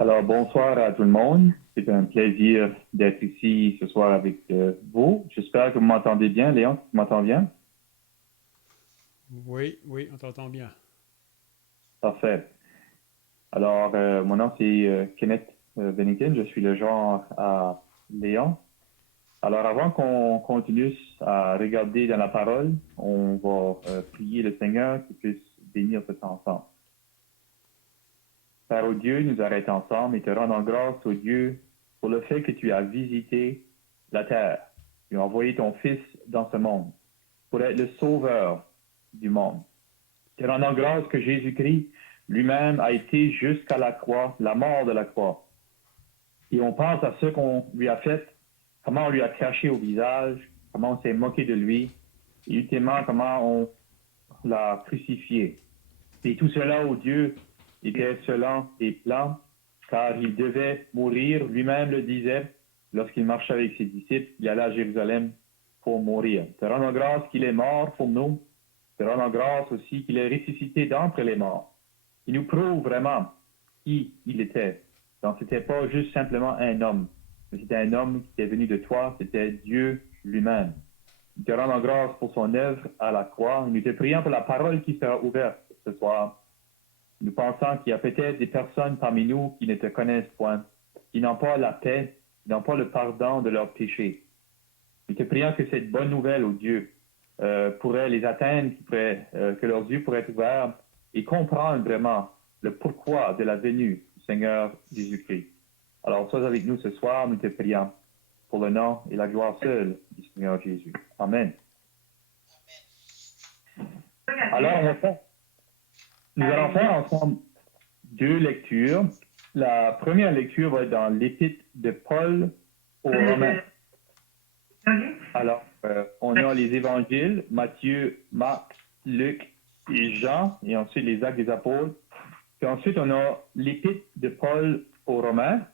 Alors, bonsoir à tout le monde. C'est un plaisir d'être ici ce soir avec vous. J'espère que vous m'entendez bien. Léon, tu m'entends bien? Oui, oui, on t'entend bien. Parfait. Alors, mon nom, c'est Kenneth Bennington. Je suis le genre à Léon. Alors, avant qu'on continue à regarder dans la parole, on va prier le Seigneur qui puisse bénir ce temps ensemble. Père au Dieu, nous arrêtons ensemble et te rendons grâce au Dieu pour le fait que tu as visité la terre. Tu as envoyé ton Fils dans ce monde pour être le sauveur du monde. Te rendons grâce que Jésus-Christ lui-même a été jusqu'à la croix, la mort de la croix. Et on pense à ce qu'on lui a fait, comment on lui a craché au visage, comment on s'est moqué de lui, et ultimement comment on l'a crucifié. Et tout cela, oh Dieu, était selon tes plans, car il devait mourir. Lui-même le disait lorsqu'il marchait avec ses disciples, il allait à Jérusalem pour mourir. Te rendons grâce qu'il est mort pour nous. Te rendons grâce aussi qu'il est ressuscité d'entre les morts. Il nous prouve vraiment qui il était. Donc, ce n'était pas juste simplement un homme, mais c'était un homme qui était venu de toi, c'était Dieu lui-même. Nous te rendons grâce pour son œuvre à la croix. Nous te prions pour la parole qui sera ouverte ce soir. Nous pensons qu'il y a peut-être des personnes parmi nous qui ne te connaissent point, qui n'ont pas la paix, qui n'ont pas le pardon de leurs péchés. Nous te prions que cette bonne nouvelle, oh Dieu, pourrait les atteindre, que leurs yeux pourraient être ouverts et comprendre vraiment le pourquoi de la venue du Seigneur Jésus-Christ. Alors, sois avec nous ce soir, nous te prions pour le nom et la gloire seule du Seigneur Jésus. Amen. Alors, nous allons faire ensemble deux lectures. La première lecture va être dans l'épître de Paul aux Romains. Alors, on a les évangiles, Matthieu, Marc, Luc et Jean, et ensuite les actes des apôtres. Puis ensuite, on a l'épître de Paul aux Romains.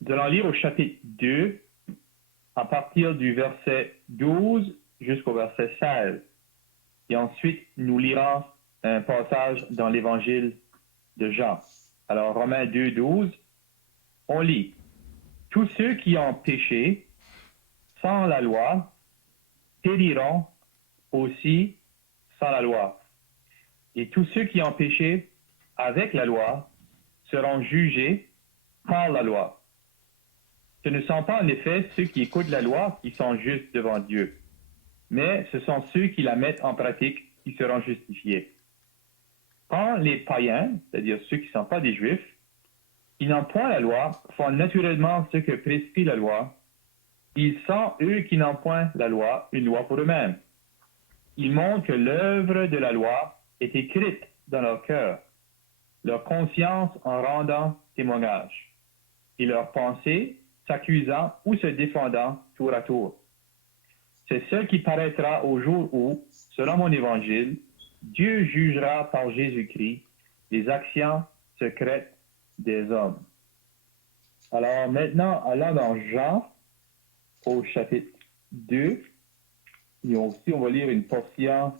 Nous allons lire au chapitre 2, à partir du verset 12 jusqu'au verset 16. Et ensuite, nous lirons un passage dans l'évangile de Jean. Alors, Romains 2, 12, on lit. Tous ceux qui ont péché sans la loi périront aussi sans la loi. Et tous ceux qui ont péché avec la loi seront jugés par la loi. Ce ne sont pas en effet ceux qui écoutent la loi qui sont justes devant Dieu, mais ce sont ceux qui la mettent en pratique qui seront justifiés. Quand les païens, c'est-à-dire ceux qui ne sont pas des Juifs, qui n'ont point la loi, font naturellement ce que prescrit la loi, ils sont, eux qui n'ont point la loi, une loi pour eux-mêmes. Ils montrent que l'œuvre de la loi est écrite dans leur cœur, leur conscience en rendant témoignage, et leur pensée s'accusant ou se défendant tour à tour. C'est ce qui paraîtra au jour où, selon mon évangile, Dieu jugera par Jésus-Christ les actions secrètes des hommes. Alors maintenant, allons dans Jean, au chapitre 2, et aussi on va lire une portion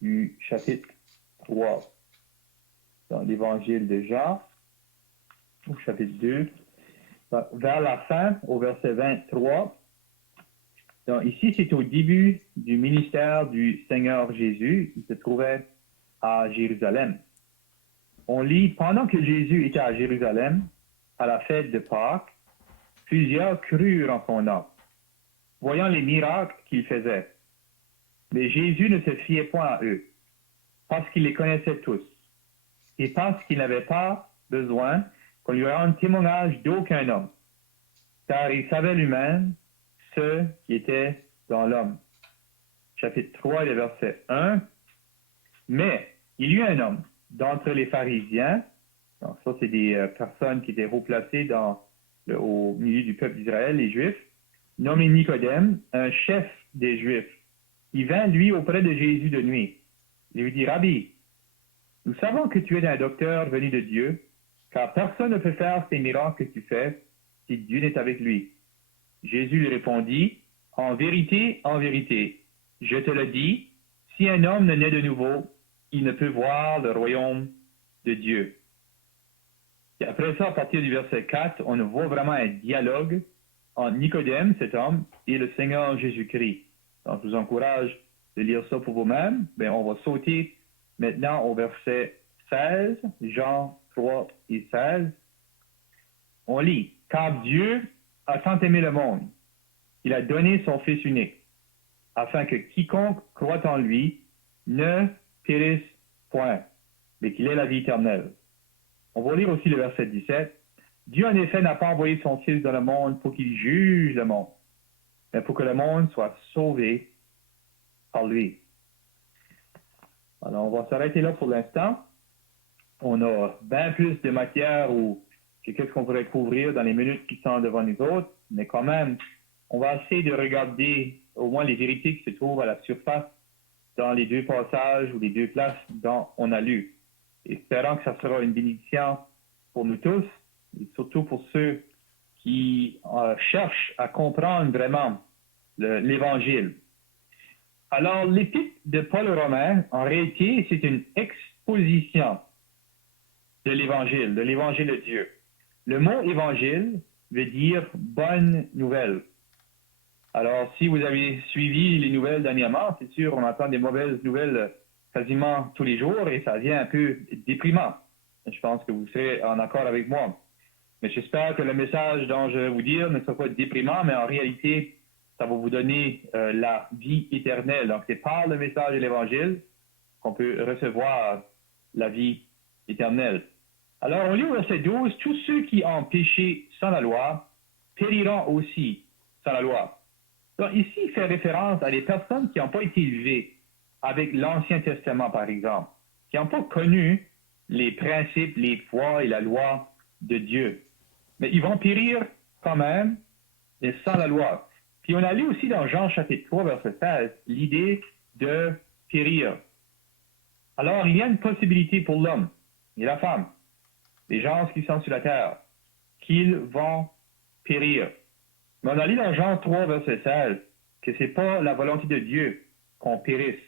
du chapitre 3 dans l'évangile de Jean, au chapitre 2, vers la fin, au verset 23. Donc, ici, c'est au début du ministère du Seigneur Jésus. Il se trouvait à Jérusalem. On lit, pendant que Jésus était à Jérusalem, à la fête de Pâques, plusieurs crurent en son nom, voyant les miracles qu'il faisait. Mais Jésus ne se fiait point à eux, parce qu'il les connaissait tous, et parce qu'il n'avait pas besoin qu'on lui rende témoignage d'aucun homme, car il savait lui-même ce qui était dans l'homme. Chapitre 3, le verset 1. Mais il y eut un homme d'entre les pharisiens, donc ça c'est des personnes qui étaient haut placées au milieu du peuple d'Israël, les Juifs, nommé Nicodème, un chef des Juifs. Il vint, lui, auprès de Jésus de nuit. Il lui dit, Rabbi, nous savons que tu es un docteur venu de Dieu, car personne ne peut faire ces miracles que tu fais si Dieu n'est avec lui. Jésus lui répondit, en vérité, je te le dis, si un homme ne naît de nouveau, il ne peut voir le royaume de Dieu. Et après ça, à partir du verset 4, on voit vraiment un dialogue entre Nicodème, cet homme, et le Seigneur Jésus-Christ. Donc, je vous encourage de lire ça pour vous-même. Mais on va sauter maintenant au verset 16, Jean 3 et 16. On lit, « Car Dieu a tant aimé le monde, il a donné son Fils unique, afin que quiconque croit en lui ne périsse point, mais qu'il ait la vie éternelle. » On va lire aussi le verset 17. « Dieu, en effet, n'a pas envoyé son Fils dans le monde pour qu'il juge le monde, mais pour que le monde soit sauvé par lui. » Alors, on va s'arrêter là pour l'instant. On a bien plus de matière ou qu'est-ce qu'on pourrait couvrir dans les minutes qui sont devant nous autres, mais quand même, on va essayer de regarder au moins les vérités qui se trouvent à la surface dans les deux passages ou les deux places dont on a lu. Espérant que ça sera une bénédiction pour nous tous, et surtout pour ceux qui cherchent à comprendre vraiment l'Évangile. Alors, l'épître de Paul aux Romains, en réalité, c'est une exposition de l'Évangile de Dieu. Le mot Évangile veut dire bonne nouvelle. Alors, si vous avez suivi les nouvelles dernièrement, c'est sûr, on entend des mauvaises nouvelles quasiment tous les jours et ça devient un peu déprimant. Je pense que vous serez en accord avec moi. Mais j'espère que le message dont je vais vous dire ne sera pas déprimant, mais en réalité, ça va vous donner la vie éternelle. Donc, c'est par le message de l'Évangile qu'on peut recevoir la vie éternelle. Alors, on lit au verset 12, « Tous ceux qui ont péché sans la loi périront aussi sans la loi. » Donc, ici, il fait référence à des personnes qui n'ont pas été élevées avec l'Ancien Testament, par exemple, qui n'ont pas connu les principes, les foi et la loi de Dieu. Mais ils vont périr quand même, et sans la loi. Puis on a lu aussi dans Jean chapitre 3, verset 16, l'idée de périr. Alors, il y a une possibilité pour l'homme et la femme, les gens qui sont sur la terre, qu'ils vont périr. Mais on a lu dans Jean 3, verset 16, que ce n'est pas la volonté de Dieu qu'on périsse.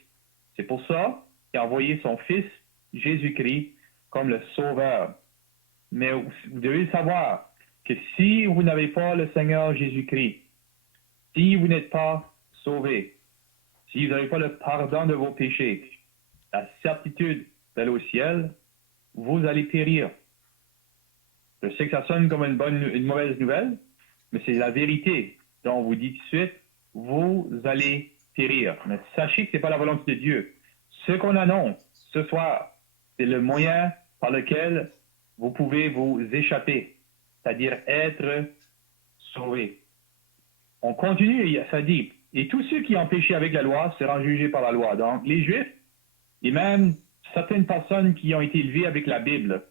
C'est pour ça qu'il a envoyé son Fils, Jésus-Christ, comme le Sauveur. Mais vous devez savoir que si vous n'avez pas le Seigneur Jésus-Christ, si vous n'êtes pas sauvé, si vous n'avez pas le pardon de vos péchés, la certitude d'aller au ciel, vous allez périr. Je sais que ça sonne comme une mauvaise nouvelle, mais c'est la vérité. Donc, on vous dit tout de suite, vous allez périr. Mais sachez que ce n'est pas la volonté de Dieu. Ce qu'on annonce ce soir, c'est le moyen par lequel vous pouvez vous échapper, c'est-à-dire être sauvé. On continue, ça dit, et tous ceux qui ont péché avec la loi seront jugés par la loi. Donc, les Juifs, et même certaines personnes qui ont été élevées avec la Bible,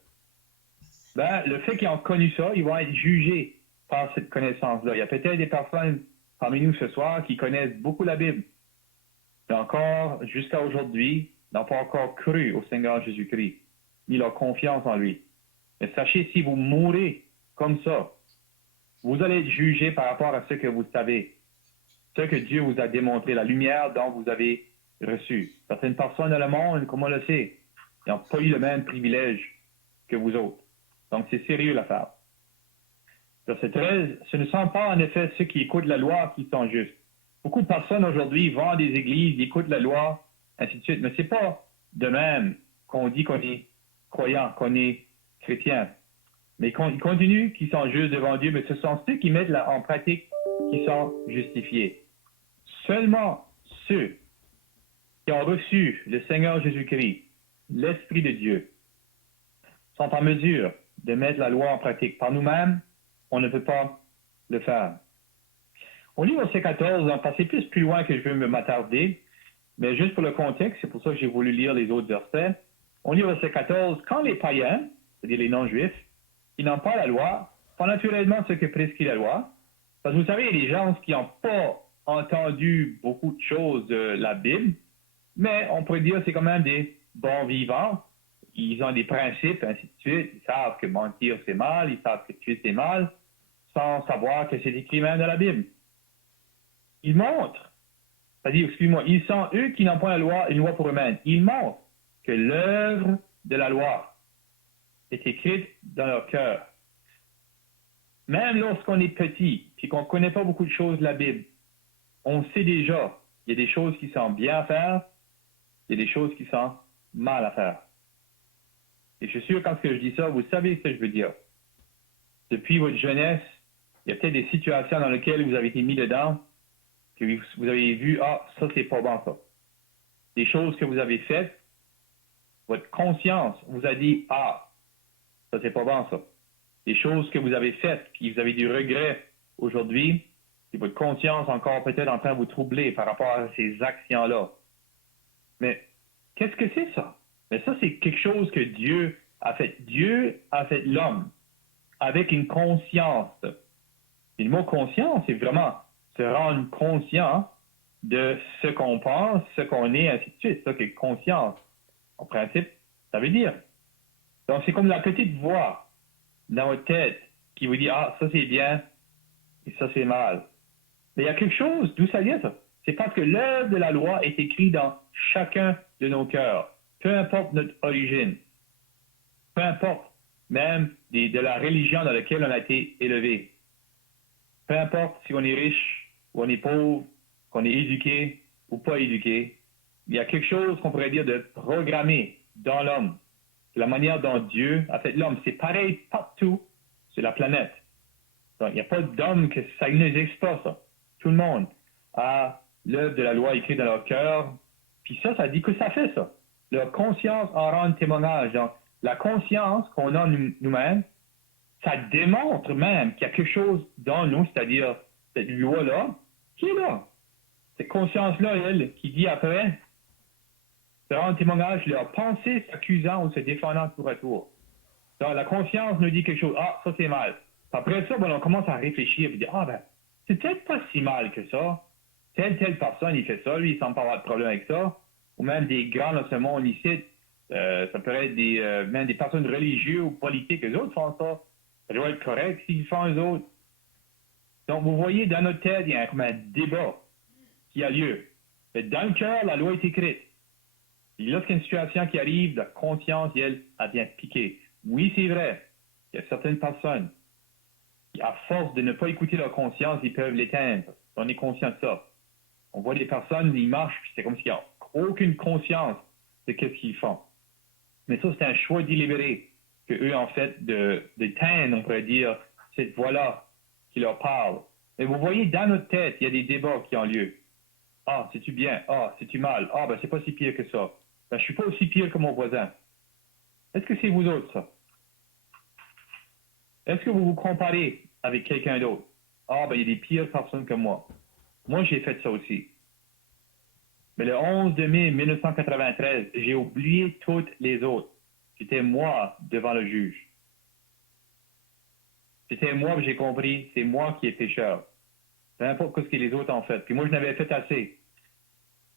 ben, le fait qu'ils ont connu ça, ils vont être jugés par cette connaissance-là. Il y a peut-être des personnes parmi nous ce soir qui connaissent beaucoup la Bible, mais encore, jusqu'à aujourd'hui, n'ont pas encore cru au Seigneur Jésus-Christ, ni leur confiance en lui. Mais sachez, si vous mourrez comme ça, vous allez être jugé par rapport à ce que vous savez, ce que Dieu vous a démontré, la lumière dont vous avez reçu. Certaines personnes dans le monde, comme on le sait, n'ont pas eu le même privilège que vous autres. Donc, c'est sérieux l'affaire. Verset 13, « Ce ne sont pas en effet ceux qui écoutent la loi qui sont justes. » Beaucoup de personnes aujourd'hui vont à des églises, ils écoutent la loi, ainsi de suite. Mais ce n'est pas de même qu'on dit qu'on est croyant, qu'on est chrétien. Mais ils continuent qui sont justes devant Dieu, mais ce sont ceux qui mettent en pratique qui sont justifiés. Seulement ceux qui ont reçu le Seigneur Jésus-Christ, l'Esprit de Dieu, sont en mesure de mettre la loi en pratique. Par nous-mêmes, on ne peut pas le faire. On lit au verset 14, on va passer plus loin que je veux m'attarder, mais juste pour le contexte, c'est pour ça que j'ai voulu lire les autres versets. On lit au verset 14, « Quand les païens, c'est-à-dire les non-juifs, qui n'ont pas la loi, font naturellement ce que prescrit la loi. » Parce que vous savez, il y a des gens qui n'ont pas entendu beaucoup de choses de la Bible, mais on pourrait dire que c'est quand même des bons vivants. Ils ont des principes, ainsi de suite. Ils savent que mentir, c'est mal. Ils savent que tuer, c'est mal, sans savoir que c'est écrit même dans la Bible. Ils montrent, c'est-à-dire, excuse-moi, ils sont eux qui n'ont pas une loi pour eux-mêmes. Ils montrent que l'œuvre de la loi, est écrite dans leur cœur. Même lorsqu'on est petit, puis qu'on ne connaît pas beaucoup de choses de la Bible, on sait déjà, il y a des choses qui sont bien à faire, il y a des choses qui sont mal à faire. Et je suis sûr, quand je dis ça, vous savez ce que je veux dire. Depuis votre jeunesse, il y a peut-être des situations dans lesquelles vous avez été mis dedans, que vous avez vu, ah, ça, c'est pas bon, ça. Des choses que vous avez faites, votre conscience vous a dit, ah, ça, c'est pas bon, ça. Des choses que vous avez faites, puis vous avez du regret aujourd'hui, et votre conscience encore peut-être en train de vous troubler par rapport à ces actions-là. Mais qu'est-ce que c'est ça? Mais ça, c'est quelque chose que Dieu a fait. Dieu a fait l'homme avec une conscience. Et le mot conscience, c'est vraiment se rendre conscient de ce qu'on pense, ce qu'on est, ainsi de suite. C'est ça que conscience, en principe, ça veut dire. Donc, c'est comme la petite voix dans votre tête qui vous dit, ah, ça c'est bien et ça c'est mal. Mais il y a quelque chose, d'où ça vient ça? C'est parce que l'œuvre de la loi est écrite dans chacun de nos cœurs, peu importe notre origine, peu importe même de la religion dans laquelle on a été élevé. Peu importe si on est riche ou on est pauvre, qu'on est éduqué ou pas éduqué, il y a quelque chose qu'on pourrait dire de programmé dans l'homme. La manière dont Dieu a fait l'homme, c'est pareil partout sur la planète. Donc, il n'y a pas d'homme que ça n'existe pas, ça. Tout le monde a l'œuvre de la loi écrite dans leur cœur. Puis ça dit que ça fait ça. Leur conscience en rend témoignage. Donc, la conscience qu'on a nous-mêmes, ça démontre même qu'il y a quelque chose dans nous, c'est-à-dire cette loi-là, qui est là. Cette conscience-là, elle, qui dit après, ça rend témoignage de leur pensée s'accusant ou se défendant tour à tour. Donc, la conscience nous dit quelque chose. Ah, ça c'est mal. Après ça, on commence à réfléchir et dire, ah ben, c'est peut-être pas si mal que ça. Telle personne, il fait ça, lui, il semble pas avoir de problème avec ça. Ou même des grands dans ce monde ici, ça peut être même des personnes religieuses ou politiques, eux autres font ça. Ça doit être correct s'ils font eux autres. Donc, vous voyez, dans notre tête, il y a comme un débat qui a lieu. Mais dans le cœur, la loi est écrite. Et lorsqu'il y a une situation qui arrive, la conscience, elle vient piquer. Oui, c'est vrai. Il y a certaines personnes qui, à force de ne pas écouter leur conscience, ils peuvent l'éteindre. On est conscient de ça. On voit des personnes, ils marchent, puis c'est comme s'il n'y a aucune conscience de ce qu'ils font. Mais ça, c'est un choix délibéré que eux, en fait, d'éteindre, on pourrait dire, cette voix-là qui leur parle. Mais vous voyez, dans notre tête, il y a des débats qui ont lieu. Ah, c'est-tu bien? Ah, c'est-tu mal? Ah, ben, c'est pas si pire que ça. Ben, je suis pas aussi pire que mon voisin. Est-ce que c'est vous autres, ça? Est-ce que vous vous comparez avec quelqu'un d'autre? Ah, ben, il y a des pires personnes que moi. Moi, j'ai fait ça aussi. Mais le 11 de mai 1993, j'ai oublié toutes les autres. C'était moi devant le juge. C'était moi que j'ai compris, c'est moi qui est pécheur. Peu importe ce que les autres ont fait. Puis moi, je n'avais fait assez.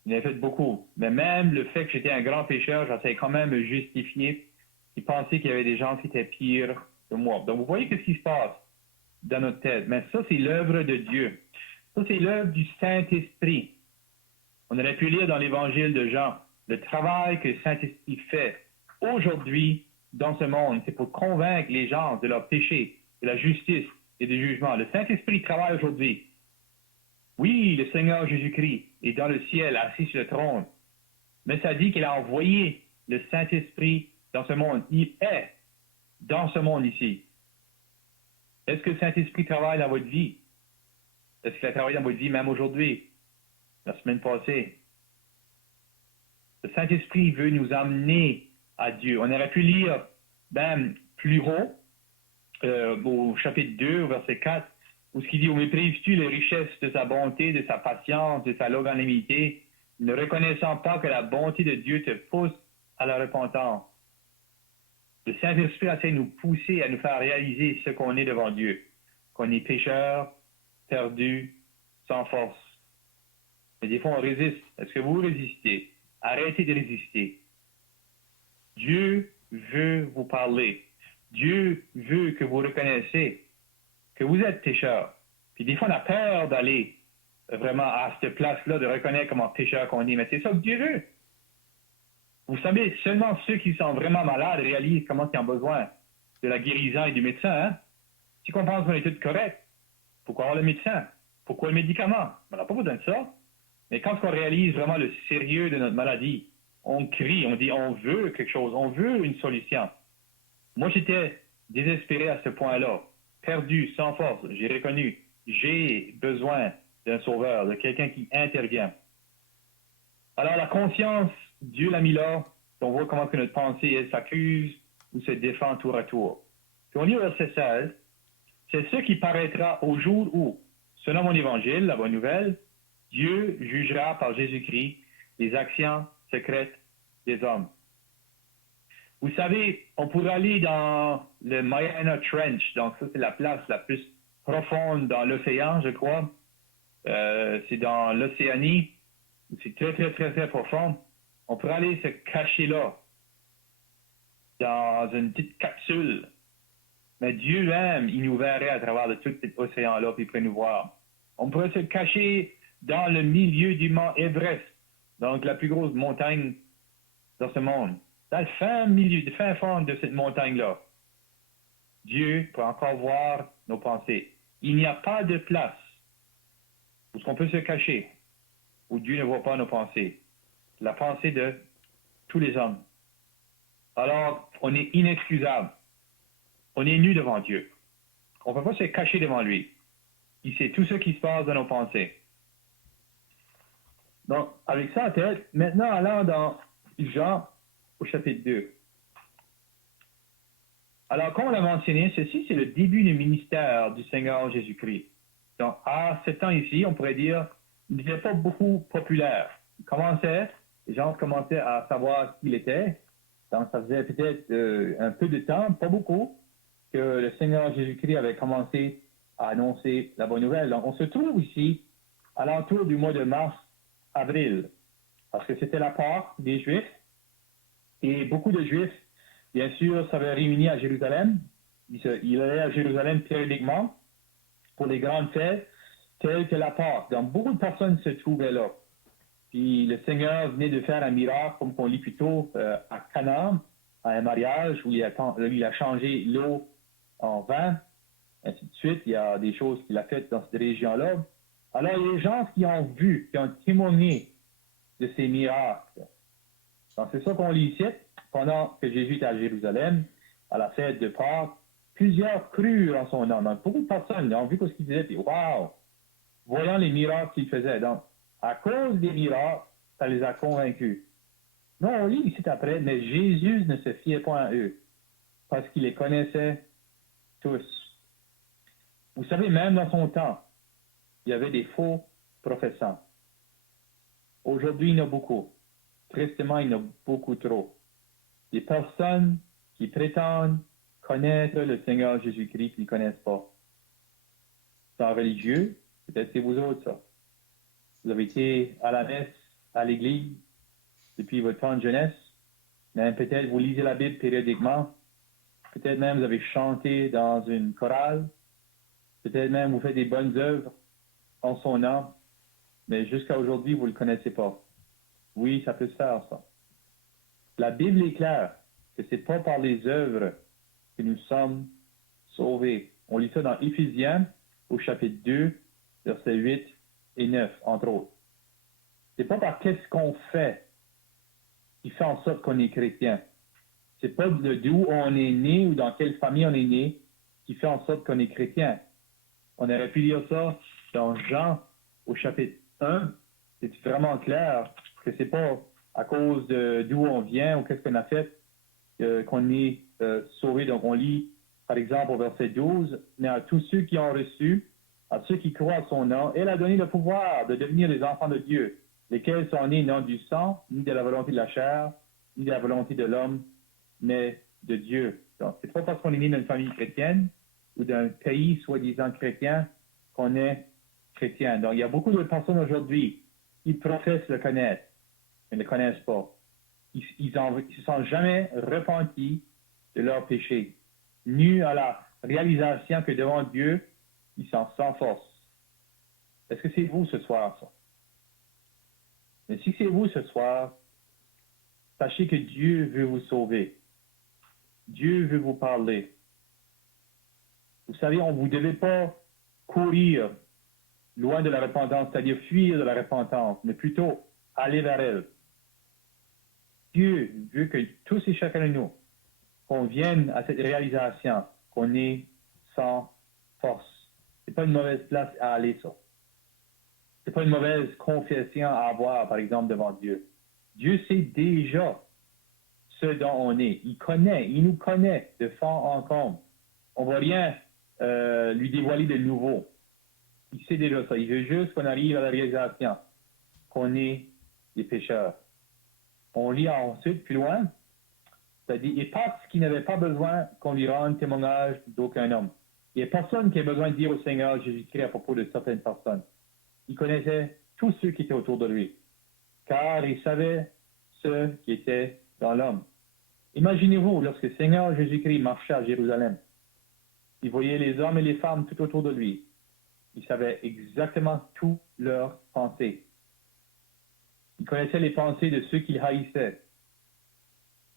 Je n'avais fait beaucoup. Mais même le fait que j'étais un grand pécheur, j'essayais quand même de me justifier et penser qu'il y avait des gens qui étaient pires que moi. Donc, vous voyez ce qui se passe dans notre tête. Mais ça, c'est l'œuvre de Dieu. Ça, c'est l'œuvre du Saint-Esprit. On aurait pu lire dans l'Évangile de Jean, le travail que le Saint-Esprit fait aujourd'hui dans ce monde, c'est pour convaincre les gens de leur péché, de la justice et du jugement. Le Saint-Esprit travaille aujourd'hui. Oui, le Seigneur Jésus-Christ est dans le ciel, assis sur le trône. Mais ça dit qu'il a envoyé le Saint-Esprit dans ce monde. Il est dans ce monde ici. Est-ce que le Saint-Esprit travaille dans votre vie? Est-ce qu'il a travaillé dans votre vie même aujourd'hui? La semaine passée? Le Saint-Esprit veut nous amener à Dieu. On aurait pu lire même plus haut, au chapitre 2, verset 4, où ce qui dit, où méprises-tu les richesses de sa bonté, de sa patience, de sa longanimité, ne reconnaissant pas que la bonté de Dieu te pousse à la repentance. Le Saint-Esprit essaie de nous pousser à nous faire réaliser ce qu'on est devant Dieu, qu'on est pécheur, perdu, sans force. Mais des fois, on résiste. Est-ce que vous résistez? Arrêtez de résister. Dieu veut vous parler. Dieu veut que vous reconnaissiez que vous êtes pécheur. Puis des fois, on a peur d'aller vraiment à cette place-là, de reconnaître comment pécheur qu'on est. Mais c'est ça que Dieu veut. Vous savez, seulement ceux qui sont vraiment malades réalisent comment ils ont besoin de la guérison et du médecin. Hein? Si on pense qu'on est tout correct, pourquoi avoir le médecin? Pourquoi le médicament? On n'a pas besoin de ça. Mais quand on réalise vraiment le sérieux de notre maladie, on crie, on dit on veut quelque chose, on veut une solution. Moi, j'étais désespéré à ce point-là, perdu, sans force. J'ai reconnu, j'ai besoin d'un sauveur, de quelqu'un qui intervient. Alors, la conscience, Dieu l'a mis là, on voit comment que notre pensée, elle s'accuse ou se défend tour à tour. Puis on lit au verset 16, c'est ce qui paraîtra au jour où, selon mon évangile, la bonne nouvelle, Dieu jugera par Jésus-Christ les actions secrètes des hommes. Vous savez, on pourrait aller dans le Mariana Trench, donc ça c'est la place la plus profonde dans l'océan, je crois. C'est dans l'Océanie, c'est très, très, très, très profond. On pourrait aller se cacher là, dans une petite capsule. Mais Dieu même, il nous verrait à travers de tout cet océan-là, puis il pourrait nous voir. On pourrait se cacher dans le milieu du mont Everest, donc la plus grosse montagne dans ce monde. Dans le fin fond de cette montagne-là, Dieu peut encore voir nos pensées. Il n'y a pas de place où on peut se cacher, où Dieu ne voit pas nos pensées. La pensée de tous les hommes. Alors, on est inexcusable. On est nu devant Dieu. On ne peut pas se cacher devant lui. Il sait tout ce qui se passe dans nos pensées. Donc, avec ça en tête, maintenant allons dans Jean au chapitre 2. Alors, comme on l'a mentionné, ceci, c'est le début du ministère du Seigneur Jésus-Christ. Donc, à ce temps ici, on pourrait dire, il n'était pas beaucoup populaire. Il commençait, les gens commençaient à savoir qui il était. Donc, ça faisait peut-être un peu de temps, pas beaucoup, que le Seigneur Jésus-Christ avait commencé à annoncer la bonne nouvelle. Donc, on se trouve ici à l'entour du mois de mars, avril, parce que c'était la Pâque des Juifs, et beaucoup de Juifs, bien sûr, s'avaient réunis à Jérusalem. Ils allaient à Jérusalem périodiquement pour les grandes fêtes, telles que la Pâque. Donc, beaucoup de personnes se trouvaient là. Puis le Seigneur venait de faire un miracle, comme on lit plus tôt, à Cana, à un mariage où il a changé l'eau en vin, ainsi de suite. Il y a des choses qu'il a faites dans cette région-là. Alors, il y a des gens qui ont vu, qui ont témoigné de ces miracles. Donc, c'est ça qu'on lit ici. Pendant que Jésus était à Jérusalem, à la fête de Pâques, plusieurs crurent en son nom. Donc, beaucoup de personnes ont vu ce qu'il disait, puis waouh, voyant les miracles qu'il faisait. Donc, à cause des miracles, ça les a convaincus. Non, on lit ici après, mais Jésus ne se fiait pas à eux, parce qu'il les connaissait tous. Vous savez, même dans son temps, il y avait des faux professants. Aujourd'hui, il y en a beaucoup. Tristement, il y en a beaucoup trop. Des personnes qui prétendent connaître le Seigneur Jésus-Christ qui ne connaissent pas. C'est un religieux, peut-être c'est vous autres, ça. Vous avez été à la messe, à l'église, depuis votre temps de jeunesse. Même peut-être vous lisez la Bible périodiquement. Peut-être même vous avez chanté dans une chorale. Peut-être même vous faites des bonnes œuvres en son nom. Mais jusqu'à aujourd'hui, vous ne le connaissez pas. Oui, ça peut se faire, ça. La Bible est claire que ce n'est pas par les œuvres que nous sommes sauvés. On lit ça dans Éphésiens, au chapitre 2, versets 8 et 9, entre autres. Ce n'est pas par qu'est-ce qu'on fait qui fait en sorte qu'on est chrétien. Ce n'est pas d'où on est né ou dans quelle famille on est né qui fait en sorte qu'on est chrétien. On aurait pu lire ça dans Jean, au chapitre 1. C'est vraiment clair que ce n'est pas à cause d'où on vient ou qu'est-ce qu'on a fait qu'on est sauvé. Donc, on lit, par exemple, au verset 12, « Mais à tous ceux qui ont reçu, à ceux qui croient à son nom, elle a donné le pouvoir de devenir les enfants de Dieu, lesquels sont nés non du sang, ni de la volonté de la chair, ni de la volonté de l'homme, mais de Dieu. » Donc, c'est pas parce qu'on est né dans une famille chrétienne ou d'un pays soi-disant chrétien qu'on est chrétien. Donc, il y a beaucoup de personnes aujourd'hui qui professent le connaître, mais ne le connaissent pas. Ils se sont jamais repentis de leurs péchés, nus à la réalisation que devant Dieu, ils sont sans force. Est-ce que c'est vous ce soir, ça? Mais si c'est vous ce soir, sachez que Dieu veut vous sauver. Dieu veut vous parler. Vous savez, on vous devez pas courir loin de la repentance, c'est-à-dire fuir de la repentance, mais plutôt aller vers elle. Dieu veut que tous et chacun de nous, qu'on vienne à cette réalisation qu'on est sans force. C'est pas une mauvaise place à aller, ça. C'est pas une mauvaise confession à avoir, par exemple, devant Dieu. Dieu sait déjà ce dont on est. Il nous connaît de fond en comble. On ne va rien lui dévoiler de nouveau. Il sait déjà ça. Il veut juste qu'on arrive à la réalisation qu'on est des pécheurs. On lit ensuite, plus loin, c'est-à-dire, et parce qu'il n'avait pas besoin qu'on lui rende témoignage d'aucun homme. Il n'y a personne qui a besoin de dire au Seigneur Jésus-Christ à propos de certaines personnes. Il connaissait tous ceux qui étaient autour de lui, car il savait ceux qui étaient dans l'homme. Imaginez-vous, lorsque le Seigneur Jésus-Christ marchait à Jérusalem, il voyait les hommes et les femmes tout autour de lui. Il savait exactement toutes leurs pensées. Il connaissait les pensées de ceux qu'il haïssait.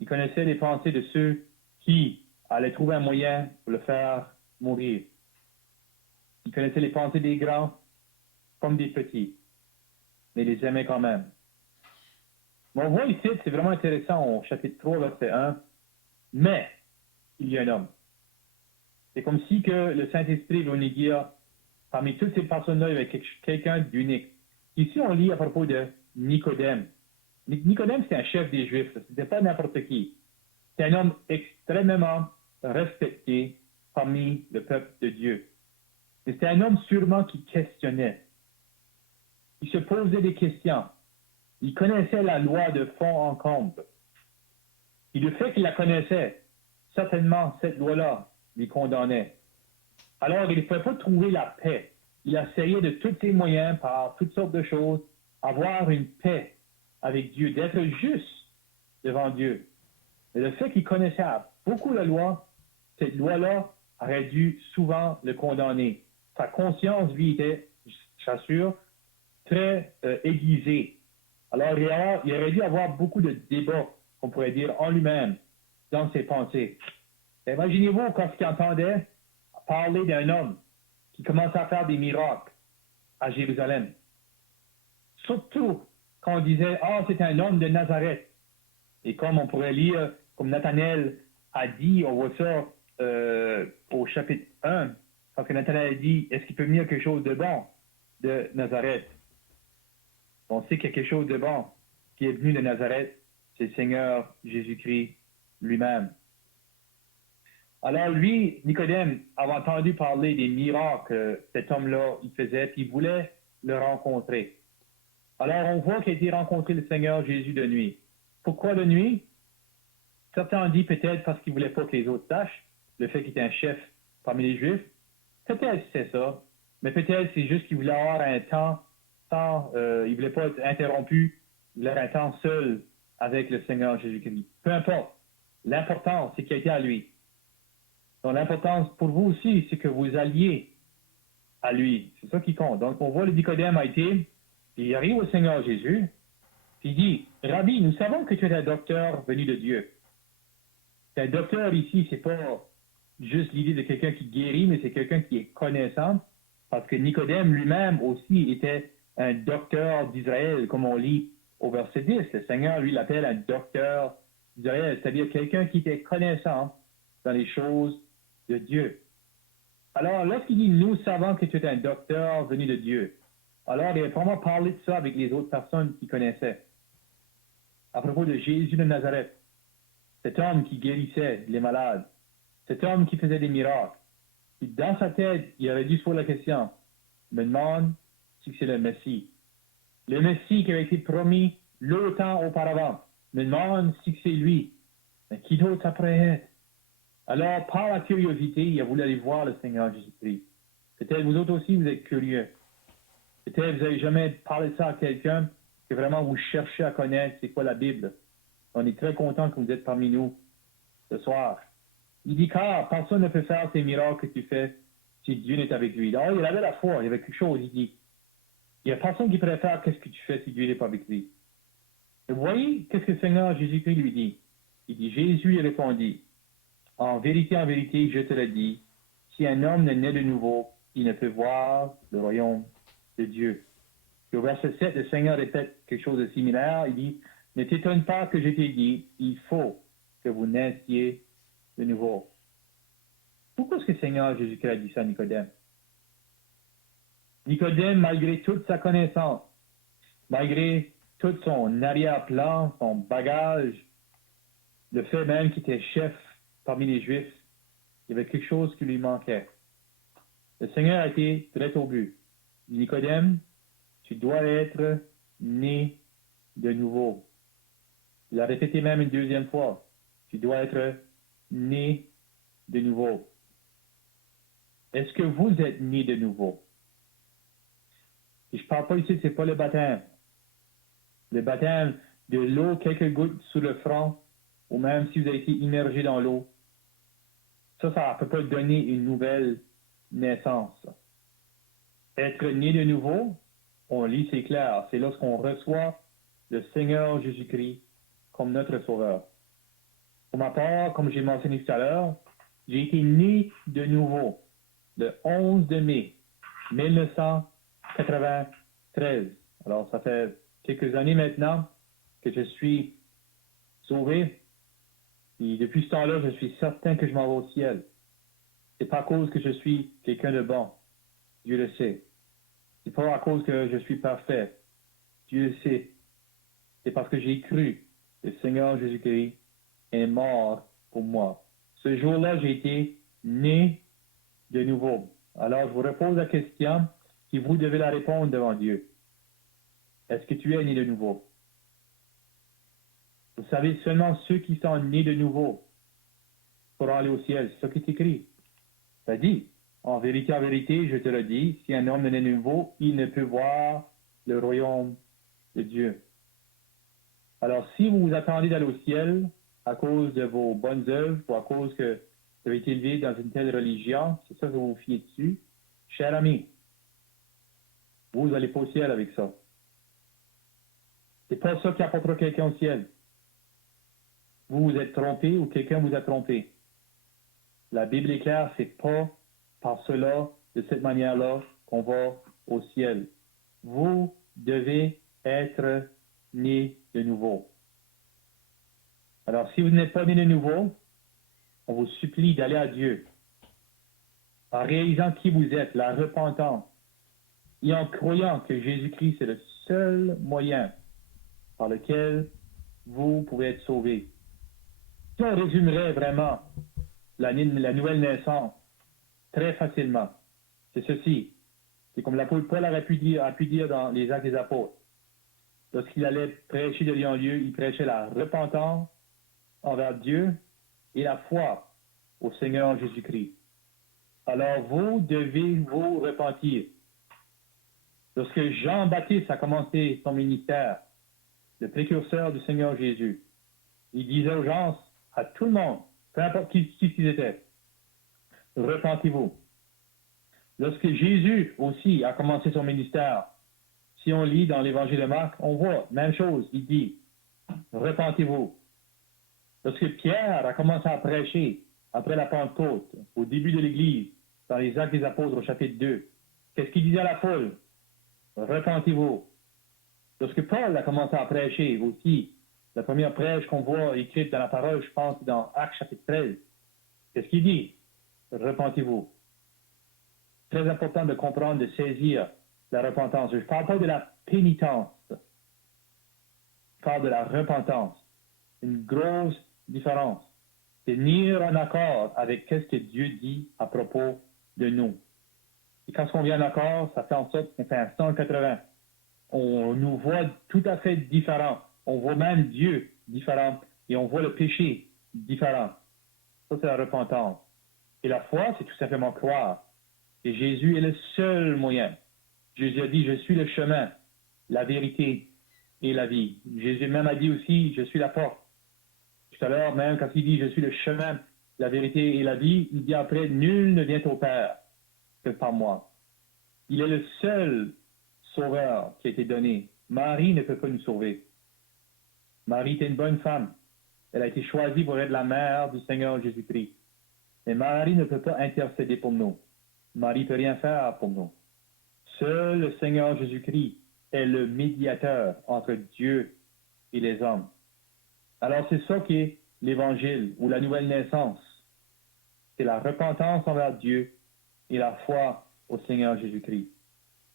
Il connaissait les pensées de ceux qui allaient trouver un moyen pour le faire mourir. Il connaissait les pensées des grands comme des petits, mais il les aimait quand même. Mais on voit ici, c'est vraiment intéressant au chapitre 3, verset 1, mais il y a un homme. C'est comme si que le Saint-Esprit veut nous dire, parmi toutes ces personnes-là, il y avait quelqu'un d'unique. Ici, on lit à propos de Nicodème. Nicodème, c'était un chef des Juifs. C'était pas n'importe qui. C'est un homme extrêmement respecté parmi le peuple de Dieu. Et c'était un homme sûrement qui questionnait. Il se posait des questions. Il connaissait la loi de fond en comble. Et le fait qu'il la connaissait, certainement, cette loi-là lui condamnait. Alors, il ne pouvait pas trouver la paix. Il essayait de tous ses moyens, par toutes sortes de choses, avoir une paix avec Dieu, d'être juste devant Dieu. Mais le fait qu'il connaissait beaucoup la loi, cette loi-là aurait dû souvent le condamner. Sa conscience, lui, était, j'assure, très aiguisée. Alors, il aurait dû avoir beaucoup de débats, on pourrait dire, en lui-même, dans ses pensées. Imaginez-vous quand il entendait parler d'un homme qui commençait à faire des miracles à Jérusalem. Surtout quand on disait, c'est un homme de Nazareth. Et comme on pourrait lire, comme Nathanaël a dit, on voit ça au chapitre 1, parce que Nathanaël a dit, est-ce qu'il peut venir quelque chose de bon de Nazareth? On sait qu'il y a quelque chose de bon qui est venu de Nazareth, c'est le Seigneur Jésus-Christ lui-même. Alors lui, Nicodème, avait entendu parler des miracles que cet homme-là il faisait, puis il voulait le rencontrer. Alors on voit qu'il a été rencontré le Seigneur Jésus de nuit. Pourquoi de nuit? Certains ont dit peut-être parce qu'il ne voulait pas que les autres sachent, le fait qu'il était un chef parmi les Juifs. Peut-être c'est ça, mais peut-être c'est juste qu'il voulait avoir un temps il ne voulait pas être interrompu, il voulait avoir un temps seul avec le Seigneur Jésus-Christ. Peu importe. L'important, c'est qu'il a été à lui. Donc l'importance pour vous aussi, c'est que vous alliez à lui. C'est ça qui compte. Donc on voit le Nicodème a été, puis il arrive au Seigneur Jésus, puis il dit, Rabbi, nous savons que tu es un docteur venu de Dieu. Un docteur ici, c'est pas juste l'idée de quelqu'un qui guérit, mais c'est quelqu'un qui est connaissant, parce que Nicodème lui-même aussi était un docteur d'Israël, comme on lit au verset 10. Le Seigneur, lui, l'appelle un docteur d'Israël, c'est-à-dire quelqu'un qui était connaissant dans les choses de Dieu. Alors, lorsqu'il dit « Nous savons que tu es un docteur venu de Dieu », alors il a vraiment parlé de ça avec les autres personnes qui connaissaient. À propos de Jésus de Nazareth, cet homme qui guérissait les malades, cet homme qui faisait des miracles. Et dans sa tête, il aurait dû se poser la question, me demande si c'est le Messie. Le Messie qui avait été promis longtemps auparavant, me demande si c'est lui. Mais qui d'autre ça pourrait être? Alors, par la curiosité, il a voulu aller voir le Seigneur Jésus-Christ. Peut-être vous autres aussi, vous êtes curieux. Peut-être vous n'avez jamais parlé de ça à quelqu'un que vraiment vous cherchez à connaître c'est quoi la Bible. On est très content que vous êtes parmi nous ce soir. Il dit, car personne ne peut faire ces miracles que tu fais si Dieu n'est avec lui. Alors, il avait la foi, il y avait quelque chose. Il dit, il n'y a personne qui pourrait faire qu'est-ce que tu fais si Dieu n'est pas avec lui. Et vous voyez, qu'est-ce que le Seigneur Jésus-Christ lui dit? Il dit, Jésus lui répondit, en vérité, je te le dis, si un homme n'est né de nouveau, il ne peut voir le royaume de Dieu. Et au verset 7, le Seigneur répète quelque chose de similaire. Il dit, ne t'étonne pas que je t'ai dit, il faut que vous naissiez de nouveau. Pourquoi est-ce que le Seigneur Jésus-Christ a dit ça à Nicodème? Nicodème, malgré toute sa connaissance, malgré tout son arrière-plan, son bagage, le fait même qu'il était chef parmi les Juifs, il y avait quelque chose qui lui manquait. Le Seigneur a été très au but. Nicodème, tu dois être né de nouveau. Il a répété même une deuxième fois. Tu dois être né de nouveau. Est-ce que vous êtes né de nouveau? Et je ne parle pas ici, ce n'est pas le baptême. Le baptême de l'eau, quelques gouttes sous le front, ou même si vous avez été immergé dans l'eau, ça ne peut pas donner une nouvelle naissance. Être né de nouveau, on lit, c'est clair, c'est lorsqu'on reçoit le Seigneur Jésus-Christ comme notre Sauveur. Pour ma part, comme j'ai mentionné tout à l'heure, j'ai été né de nouveau le 11 de mai 1993. Alors, ça fait quelques années maintenant que je suis sauvé. Et depuis ce temps-là, je suis certain que je m'en vais au ciel. C'est pas à cause que je suis quelqu'un de bon. Dieu le sait. C'est pas à cause que je suis parfait. Dieu le sait. C'est parce que j'ai cru que le Seigneur Jésus-Christ est mort pour moi. Ce jour-là, j'ai été né de nouveau. Alors, je vous repose la question et vous devez la répondre devant Dieu. Est-ce que tu es né de nouveau? Vous savez, seulement ceux qui sont nés de nouveau pourront aller au ciel. C'est ce qui est écrit. Ça dit, en vérité, je te le dis, si un homme est né de nouveau, il ne peut voir le royaume de Dieu. Alors, si vous vous attendez d'aller au ciel à cause de vos bonnes œuvres ou à cause que vous avez été élevé dans une telle religion, c'est ça que vous vous fiez dessus, cher ami, vous n'allez pas au ciel avec ça. C'est pas ça qui apportera quelqu'un au ciel. Vous vous êtes trompé ou quelqu'un vous a trompé. La Bible est claire, c'est pas par cela, de cette manière-là, qu'on va au ciel. Vous devez être né de nouveau. Alors, si vous n'êtes pas né de nouveau, on vous supplie d'aller à Dieu en réalisant qui vous êtes, la repentance, et en croyant que Jésus-Christ est le seul moyen par lequel vous pouvez être sauvés. Si on résumerait vraiment la nouvelle naissance très facilement, c'est ceci. C'est comme l'apôtre Paul a pu dire dans les Actes des Apôtres. Lorsqu'il allait prêcher de lieu en lieu, il prêchait la repentance envers Dieu et la foi au Seigneur Jésus-Christ. Alors vous devez vous repentir. Lorsque Jean-Baptiste a commencé son ministère, le précurseur du Seigneur Jésus, il disait aux gens, à tout le monde, peu importe qui ils étaient, repentez-vous. Lorsque Jésus aussi a commencé son ministère, si on lit dans l'Évangile de Marc, on voit, même chose, il dit, repentez-vous. Lorsque Pierre a commencé à prêcher après la Pentecôte, au début de l'Église, dans les Actes des Apôtres au chapitre 2, qu'est-ce qu'il disait à la foule? Repentez-vous. Lorsque Paul a commencé à prêcher aussi, la première prêche qu'on voit écrite dans la parole, je pense, dans Actes chapitre 13, qu'est-ce qu'il dit? Repentez-vous. Très important de comprendre, de saisir la repentance. Je ne parle pas de la pénitence. Je parle de la repentance. Une grosse différence. C'est venir en accord avec ce que Dieu dit à propos de nous. Et quand on vient en accord, ça fait en sorte qu'on fait un 180. On nous voit tout à fait différents. On voit même Dieu différent et on voit le péché différent. Ça, c'est la repentance. Et la foi, c'est tout simplement croire. Et Jésus est le seul moyen. Jésus a dit, je suis le chemin, la vérité et la vie. Jésus même a dit aussi, je suis la porte. Tout à l'heure, même quand il dit, je suis le chemin, la vérité et la vie, il dit après, nul ne vient au Père que par moi. Il est le seul sauveur qui a été donné. Marie ne peut pas nous sauver. Marie était une bonne femme. Elle a été choisie pour être la mère du Seigneur Jésus-Christ. Mais Marie ne peut pas intercéder pour nous. Marie ne peut rien faire pour nous. Seul le Seigneur Jésus-Christ est le médiateur entre Dieu et les hommes. Alors c'est ça qui est l'Évangile ou la nouvelle naissance. C'est la repentance envers Dieu et la foi au Seigneur Jésus-Christ.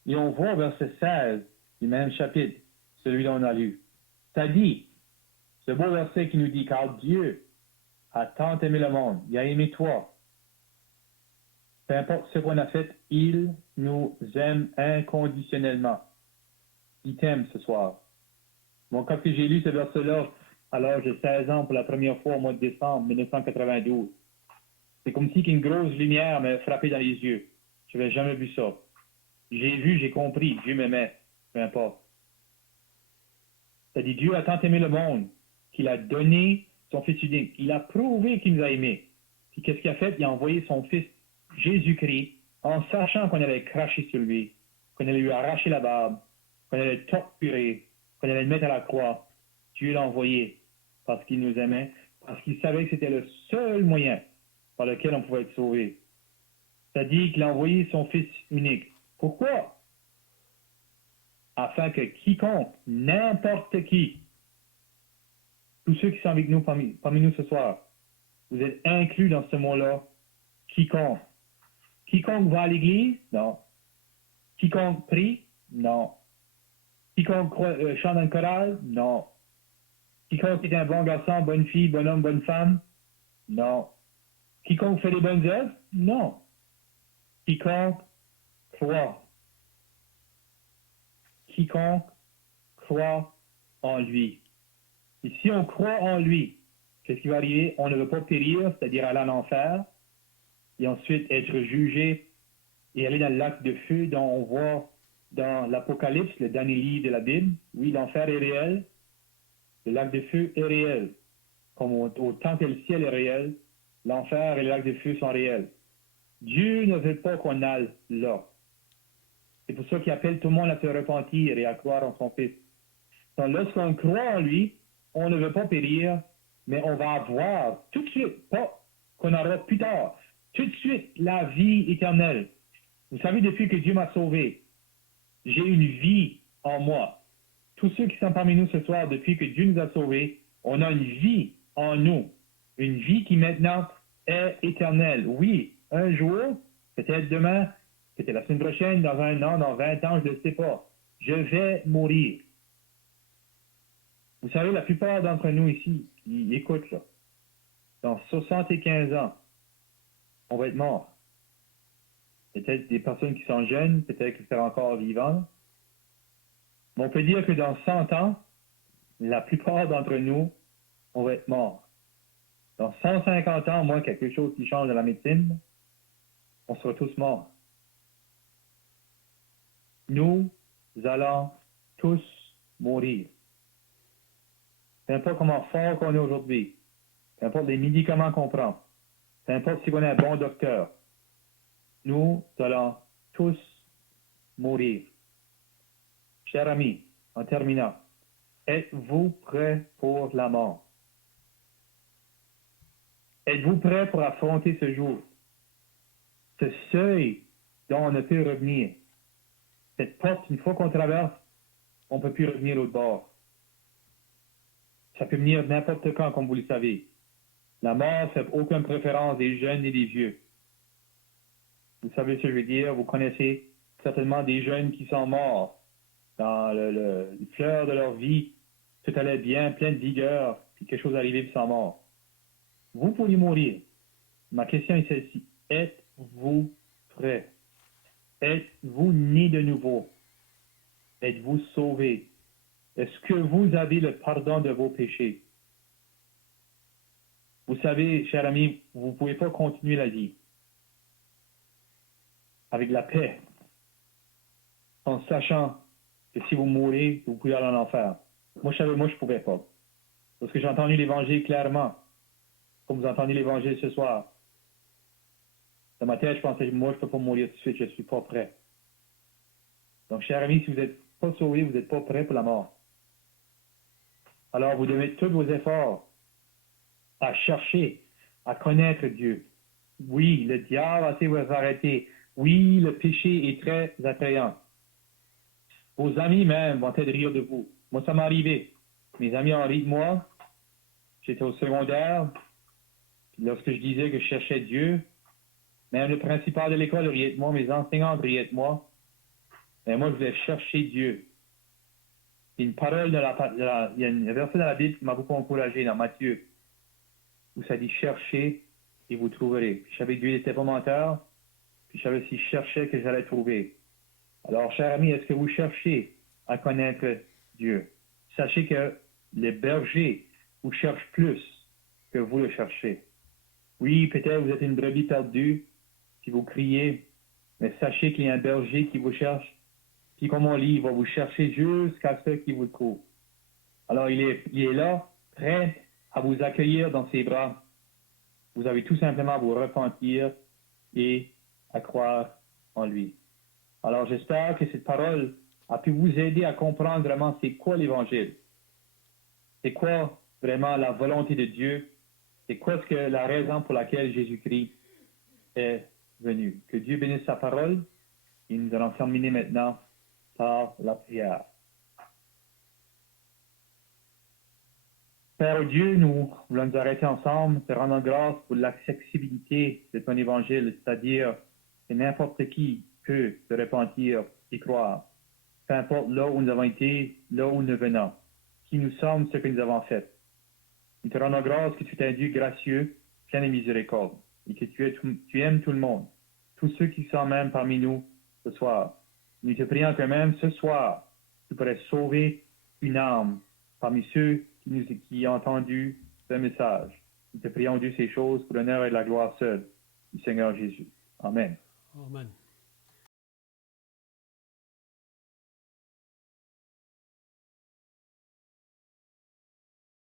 Et on voit au verset 16 du même chapitre, celui dont on a lu. Ça dit, ce beau verset qui nous dit, car Dieu a tant aimé le monde, il a aimé toi. Peu importe ce qu'on a fait, il nous aime inconditionnellement. Il t'aime ce soir. Bon, quand j'ai lu ce verset-là, à l'âge de 16 ans pour la première fois au mois de décembre 1992, c'est comme si une grosse lumière m'avait frappé dans les yeux. Je n'avais jamais vu ça. J'ai vu, j'ai compris, Dieu m'aimait, peu importe. C'est-à-dire, Dieu a tant aimé le monde qu'il a donné son Fils unique. Il a prouvé qu'il nous a aimés. Puis qu'est-ce qu'il a fait? Il a envoyé son Fils Jésus-Christ en sachant qu'on allait cracher sur lui, qu'on allait lui arracher la barbe, qu'on allait le torturer, qu'on allait le mettre à la croix. Dieu l'a envoyé parce qu'il nous aimait, parce qu'il savait que c'était le seul moyen par lequel on pouvait être sauvé. C'est-à-dire qu'il a envoyé son Fils unique. Pourquoi? Afin que quiconque, n'importe qui, tous ceux qui sont avec nous parmi nous ce soir, vous êtes inclus dans ce mot-là, quiconque. Quiconque va à l'église? Non. Quiconque prie? Non. Quiconque chante dans le choral? Non. Quiconque est un bon garçon, bonne fille, bon homme, bonne femme? Non. Quiconque fait des bonnes œuvres? Non. Quiconque croit. Quiconque croit en lui. Et si on croit en lui, qu'est-ce qui va arriver? On ne veut pas périr, c'est-à-dire aller en enfer, et ensuite être jugé et aller dans le lac de feu dont on voit dans l'Apocalypse, le dernier livre de la Bible. Oui, l'enfer est réel, le lac de feu est réel. Comme autant que le ciel est réel, l'enfer et le lac de feu sont réels. Dieu ne veut pas qu'on aille là. C'est pour ça qu'il appelle tout le monde à se repentir et à croire en son Fils. Donc, lorsqu'on croit en lui, on ne veut pas périr, mais on va avoir tout de suite, pas qu'on aura plus tard, tout de suite la vie éternelle. Vous savez, depuis que Dieu m'a sauvé, j'ai une vie en moi. Tous ceux qui sont parmi nous ce soir, depuis que Dieu nous a sauvés, on a une vie en nous. Une vie qui maintenant est éternelle. Oui, un jour, peut-être demain, peut-être la semaine prochaine, dans 1 an, dans 20 ans, je ne sais pas. Je vais mourir. Vous savez, la plupart d'entre nous ici, qui écoutent là, dans 75 ans, on va être mort. Peut-être des personnes qui sont jeunes, peut-être qui sont encore vivantes. Mais on peut dire que dans 100 ans, la plupart d'entre nous, on va être mort. Dans 150 ans, moins quelque chose qui change dans la médecine, on sera tous morts. Nous allons tous mourir. Peu importe comment fort qu'on est aujourd'hui, peu importe les médicaments qu'on prend, peu importe si on est un bon docteur, nous allons tous mourir. Chers amis, en terminant, êtes-vous prêts pour la mort? Êtes-vous prêts pour affronter ce jour? Ce seuil dont on ne peut revenir. Cette porte, une fois qu'on traverse, on ne peut plus revenir l'autre bord. Ça peut venir n'importe quand, comme vous le savez. La mort ne fait aucune préférence des jeunes et des vieux. Vous savez ce que je veux dire? Vous connaissez certainement des jeunes qui sont morts dans le fleur de leur vie. Tout allait bien, plein de vigueur, puis quelque chose arrivait, puis ils sont morts. Vous pourriez mourir. Ma question est celle-ci. Êtes-vous prêts? Êtes-vous né de nouveau? Êtes-vous sauvé? Est-ce que vous avez le pardon de vos péchés? Vous savez, chers amis, vous ne pouvez pas continuer la vie avec la paix, en sachant que si vous mourrez, vous pouvez aller en enfer. Moi, je ne pouvais pas. Parce que j'ai entendu l'Évangile clairement, comme vous entendez l'Évangile ce soir. Dans ma tête, je pensais, moi, je ne peux pas mourir tout de suite, je ne suis pas prêt. Donc, chers amis, si vous n'êtes pas sauvés, vous n'êtes pas prêts pour la mort. Alors, vous devez tous vos efforts à chercher, à connaître Dieu, Oui, le diable a essayé de vous arrêter. Oui, le péché est très attrayant. Vos amis même vont être rire de vous. Moi, ça m'est arrivé. Mes amis ont ri de moi. J'étais au secondaire. Puis lorsque je disais que je cherchais Dieu, même le principal de l'école riait de moi, mes enseignants riaient de moi. Mais moi, je voulais chercher Dieu. Il y a une parole il y a un verset dans la Bible qui m'a beaucoup encouragé dans Matthieu, où ça dit cherchez et vous trouverez. Puis je savais que Dieu n'était pas menteur, puis je savais si je cherchais que j'allais trouver. Alors, chers amis, est-ce que vous cherchez à connaître Dieu? Sachez que les bergers vous cherchent plus que vous le cherchez. Oui, peut-être vous êtes une brebis perdue, puis vous criez, mais sachez qu'il y a un berger qui vous cherche, puis comme on lit, il va vous chercher jusqu'à ce qu'il vous trouve. Alors, il est là, prêt à vous accueillir dans ses bras. Vous avez tout simplement à vous repentir et à croire en lui. Alors, j'espère que cette parole a pu vous aider à comprendre vraiment c'est quoi l'Évangile. C'est quoi vraiment la volonté de Dieu. C'est quoi la raison pour laquelle Jésus-Christ est venu. Que Dieu bénisse sa parole. Et nous allons terminer maintenant par la prière. Père Dieu, nous voulons nous arrêter ensemble, te rendre grâce pour l'accessibilité de ton évangile, c'est-à-dire que n'importe qui peut se repentir et croire. Peu importe là où nous avons été, là où nous venons, qui nous sommes, ce que nous avons fait. Nous te rendons grâce que tu es un Dieu gracieux, plein de miséricorde, et que tu aimes tout le monde, tous ceux qui sont même parmi nous ce soir. Nous te prions que même ce soir, tu pourrais sauver une âme parmi ceux qui ont entendu ce message. Nous te prions Dieu ces choses pour l'honneur et la gloire seule du Seigneur Jésus. Amen. Amen.